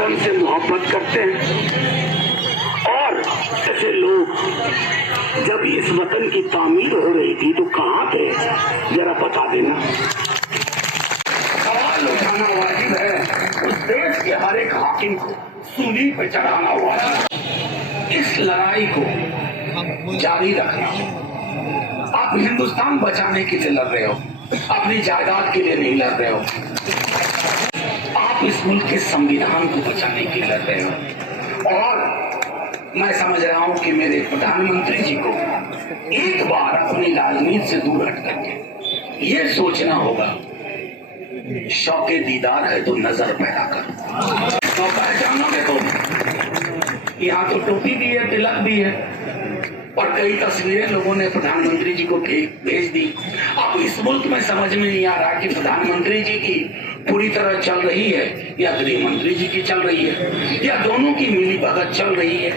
वतन से मोहब्बत करते हैं। और ऐसे लोग जब इस वतन की तामीर हो रही थी तो कहाँ थे, जरा बता देना। सवाल उठाना वाजिब है, उस देश के हर एक हाकिम को सूली पर चढ़ाना वाजिब। इस लड़ाई को जारी रखना। आप हिंदुस्तान बचाने के लिए लड़ रहे हो, अपनी जायदाद के लिए नहीं लड़ रहे हो। आप इस मुल्क के संविधान को बचाने के लिए लड़ रहे हो। और मैं समझ रहा हूं कि मेरे प्रधानमंत्री जी को एक बार अपनी राजनीति से दूर हट करके ये सोचना होगा, शौके दीदार है तो नजर पैदा करो। तो पहचानोगे तो यहाँ तो टोपी भी है, तिलक भी है, और कई तस्वीरें लोगों ने प्रधानमंत्री जी को भेज दी। अब इस मुल्क में समझ में नहीं आ रहा कि प्रधानमंत्री जी की पूरी तरह चल रही है या गृह मंत्री जी की चल रही है या दोनों की मिली भगत चल रही है।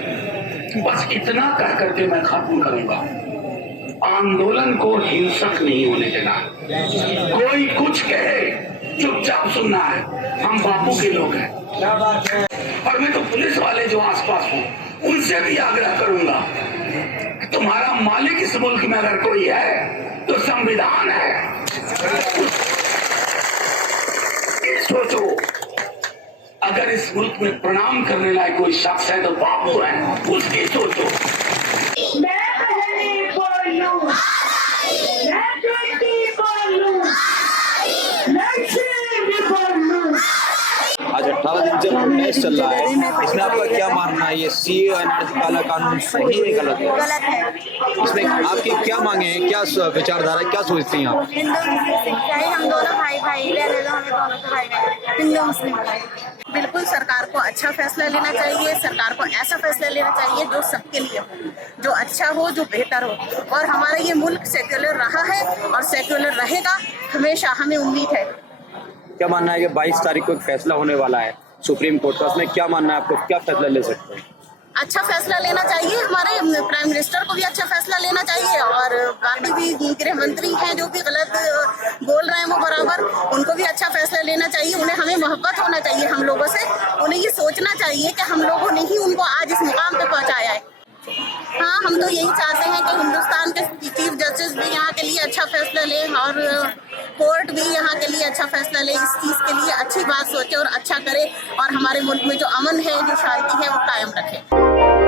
बस इतना कह करके मैं खत्म करूंगा। आंदोलन को हिंसक नहीं होने देना। कोई कुछ कहे चुपचाप सुनना है, हम बापू के लोग हैं। और मैं तो पुलिस वाले जो आसपास हूँ उनसे भी आग्रह करूंगा, तुम्हारा मालिक इस मुल्क में अगर कोई है तो संविधान है। सोचो, अगर इस मुल्क में प्रणाम करने लायक कोई शख्स है तो बापू है, उसकी सोचो। आज 18 दिन से प्रोटेस्ट चल रहा है, इसमें आपका क्या मानना है? ये CAA NRC काला कानून सही है गलत है? गलत है। इसमें आपकी क्या मांगे हैं, क्या विचारधारा है, क्या सोचती हैं आप? हिंदू मुस्लिम सिख ईसाई हम दोनों भाई भाई रहने दो, हमें दोनों को भाई भाई हिंदू मुस्लिम भाई। बिल्कुल सरकार को अच्छा फैसला लेना चाहिए। सरकार को ऐसा फैसला लेना चाहिए जो सबके लिए हो, जो अच्छा हो, जो बेहतर हो। और हमारा ये मुल्क सेक्युलर रहा है और सेक्युलर रहेगा हमेशा, हमें उम्मीद है। क्या मानना है कि 22 तारीख को एक फैसला होने वाला है सुप्रीम कोर्ट का, उसमें क्या मानना है आपको, क्या फैसला ले सकते हैं? अच्छा फैसला लेना चाहिए। हमारे प्राइम मिनिस्टर को भी अच्छा फैसला लेना चाहिए, और बाकी भी गृह मंत्री हैं जो भी गलत बोल रहे हैं वो बराबर, उनको भी अच्छा फैसला लेना चाहिए। उन्हें हमें मोहब्बत होना चाहिए हम लोगों से। उन्हें ये सोचना चाहिए कि हम लोगों ने ही उनको आज इस मुकाम पे पहुंचाया है। हाँ, हम तो यही चाहते हैं कि हिंदुस्तान के चीफ जस्टिस भी यहाँ के लिए अच्छा फैसला ले और कोर्ट भी यहाँ के लिए अच्छा फैसला ले, इस चीज़ के लिए अच्छी बात सोचे और अच्छा करे, और हमारे मुल्क में जो अमन है, जो शांति है, वो कायम रखे।